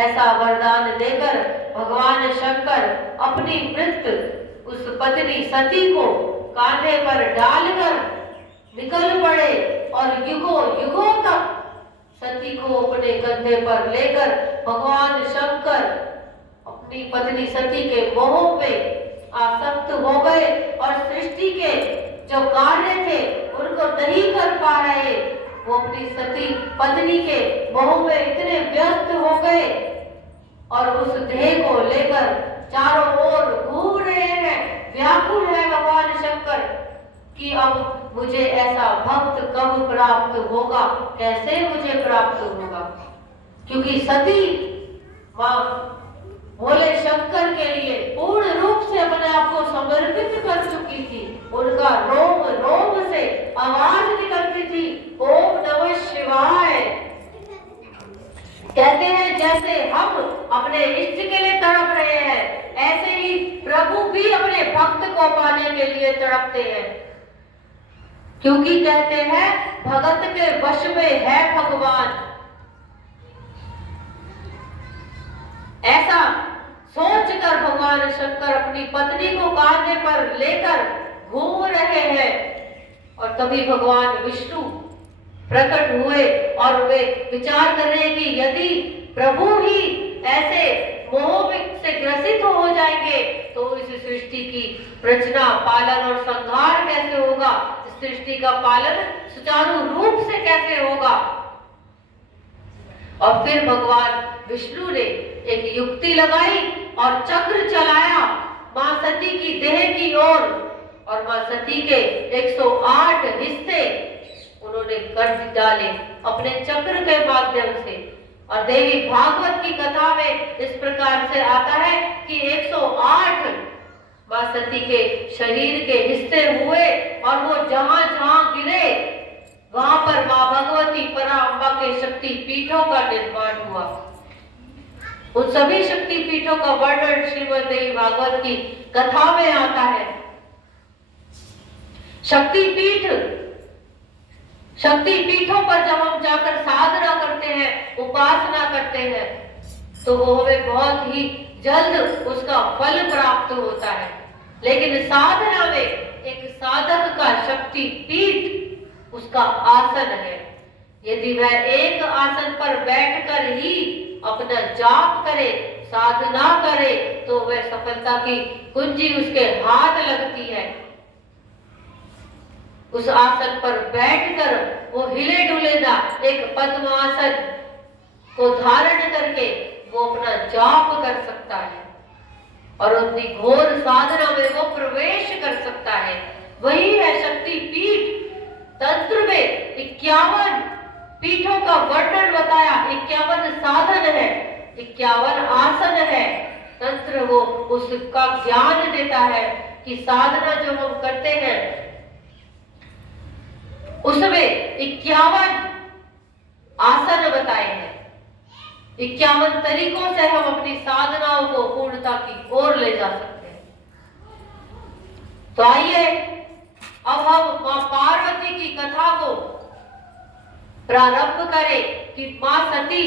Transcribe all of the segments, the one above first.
ऐसा वरदान देकर भगवान शंकर अपनी मृत उस पत्नी सती को कांधे पर डालकर निकल पड़े और युगों युगों तक सती को अपने कंधे पर लेकर भगवान शंकर अपनी पत्नी सती के मोह में आसक्त हो गए और सृष्टि के जो कार्य थे उनको नहीं कर पा रहे। वो अपनी सती पत्नी के मोह में इतने व्यस्त हो गए और उस देह को लेकर चारों ओर घूम रहे हैं, व्याकुल है भगवान शंकर कि अब मुझे ऐसा भक्त कब प्राप्त होगा, कैसे मुझे प्राप्त होगा। क्योंकि सती मां भोले शंकर के लिए पूर्ण रूप से अपने आप को समर्पित कर चुकी थी। उनका रोम रोम से आवाज निकलती थी, ओम नमः शिवाय। कहते हैं जैसे हम अपने इष्ट के लिए तड़प रहे हैं, ऐसे ही प्रभु भी अपने भक्त को पाने के लिए तड़पते हैं। क्योंकि कहते हैं भगत के वश में है भगवान। ऐसा सोचकर भगवान शंकर अपनी पत्नी को कांधे पर लेकर घूम रहे हैं और तभी भगवान विष्णु प्रकट हुए और वे विचार कर रहे हैं कि यदि प्रभु ही ऐसे मोह से ग्रसित हो जाएंगे तो इस सृष्टि की रचना, पालन और संहार कैसे होगा, सृष्टि का पालन सुचारू रूप से कैसे होगा। और फिर भगवान विष्णु ने एक युक्ति लगाई और चक्र चलाया मां सती की देह की ओर और मां सती के 108 हिस्से उन्होंने कर डाले अपने चक्र के माध्यम से। और देवी भागवत की कथा में इस प्रकार से आता है कि 108 मां सती के शरीर के हिस्से हुए और वो जहां जहां गिरे वहां पर मां भगवती परांबा के शक्ति पीठों का निर्माण हुआ। उन सभी शक्ति पीठों का वर्णन श्रीमद् देवी भागवत की कथा में आता है। शक्ति पीठों पर जब हम जाकर साधना करते हैं, उपासना करते हैं, तो वो हमें बहुत ही जल्द उसका फल प्राप्त होता है। लेकिन साधना में एक साधक का शक्ति पीठ उसका आसन है। यदि वह एक आसन पर बैठकर ही अपना जाप करे, साधना करे, तो वह सफलता की कुंजी उसके हाथ लगती है। उस आसन पर बैठकर वो हिले डुले ना एक पद्मासन को धारण करके वो अपना जाप कर सकता है और अपनी घोर साधना में वो प्रवेश कर सकता है। वही है शक्ति पीठ। तंत्र में 51 पीठों का वर्णन बताया, 51 साधन है, 51 आसन है। तंत्र वो उसका ज्ञान देता है कि साधना जो हम करते हैं उसमें 51 आसन बताए हैं। 51 तरीकों से हम अपनी साधनाओं को पूर्णता की ओर ले जा सकते हैं। तो आइए अब हम मां पार्वती की कथा को प्रारंभ करें कि मां सती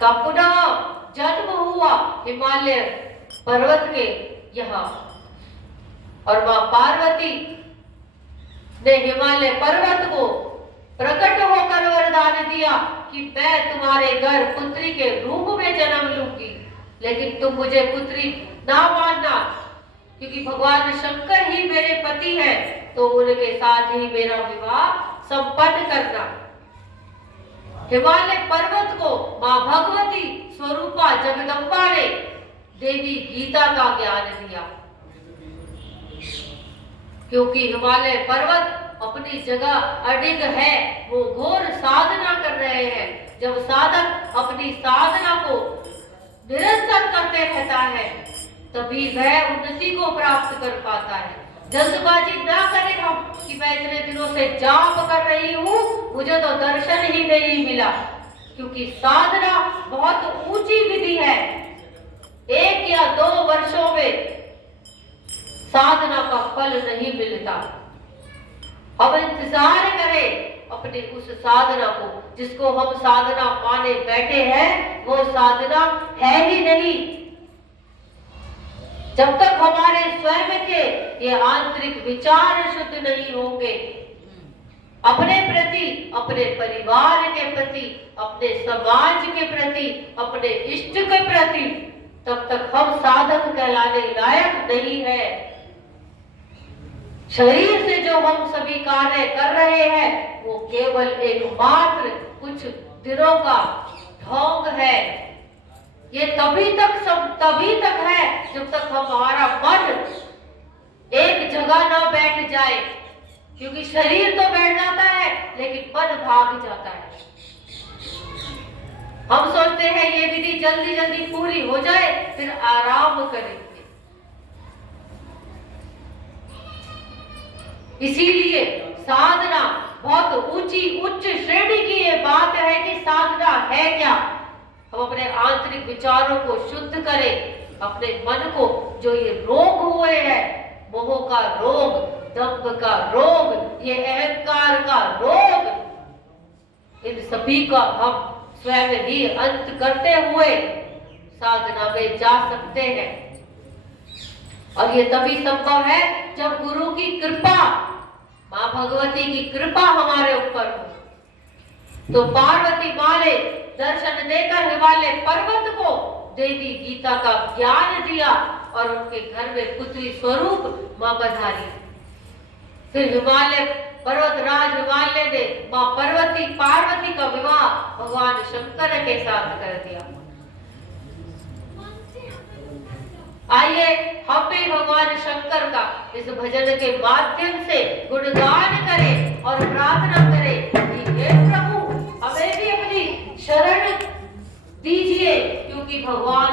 का पुनः जन्म हुआ हिमालय पर्वत के यहाँ और मां पार्वती ने हिमालय पर्वत को प्रकट होकर वरदान दिया कि मैं तुम्हारे घर पुत्री के रूप में जन्म लूंगी, लेकिन तुम मुझे पुत्री ना मानना, क्योंकि भगवान शंकर ही मेरे पति हैं, तो उनके साथ ही मेरा विवाह संपन्न करना। हिमालय पर्वत को मां भगवती स्वरूपा जगदम्बा ने देवी गीता का ज्ञान दिया, क्योंकि हिमालय पर्वत अपनी जगह अडिग है, वो घोर साधना कर रहे हैं। जब साधक अपनी साधना को निरंतर करते रहता है तभी वह उन्नति को प्राप्त कर पाता है। जल्दबाजी ना करें हम कि मैं इतने दिनों से जाप कर रही हूँ, मुझे तो दर्शन ही नहीं मिला, क्योंकि साधना बहुत ऊंची विधि है। 1 या 2 वर्षों में साधना का फल नहीं मिलता। अब इंतजार करें अपनी उस साधना को, जिसको हम साधना माने बैठे हैं, वो साधना है ही नहीं। जब तक हमारे स्वयं के ये आंतरिक विचार शुद्ध नहीं होंगे, अपने प्रति, अपने परिवार के प्रति, अपने समाज के प्रति, अपने इष्ट के प्रति, तब तक हम साधक कहलाने लायक नहीं है। शरीर से जो हम सभी कार्य कर रहे हैं वो केवल एकमात्र कुछ दिनों का ढोंग है। ये तभी तक है जब तक हमारा मन एक जगह ना बैठ जाए, क्योंकि शरीर तो बैठ जाता है लेकिन मन भाग जाता है। हम सोचते हैं ये विधि जल्दी जल्दी पूरी हो जाए फिर आराम करेंगे। इसीलिए साधना बहुत उच्च श्रेणी की ये बात है कि साधना है क्या। हम अपने आंतरिक विचारों को शुद्ध करें, अपने मन को, जो ये रोग हुए हैं, मोह का रोग, दंभ का रोग, ये अहंकार का रोग, इन सभी का हम स्वयं ही अंत करते हुए साधना में जा सकते हैं। और ये तभी संभव है जब गुरु की कृपा, माँ भगवती की कृपा हमारे ऊपर हो। तो पार्वती माँ ने दर्शन देकर हिमालय पर्वत को देवी गीता का ज्ञान दिया और उनके घर में पुत्री स्वरूप माँ पधारी। फिर हिमालय पर्वतराज हिमालय ने माँ पार्वती का विवाह भगवान शंकर के साथ कर दिया। आइए हम भी भगवान शंकर का इस भजन के माध्यम से गुणगान करें और प्रार्थना करें कि हे प्रभु हमें भी अपनी शरण दीजिए, क्योंकि भगवान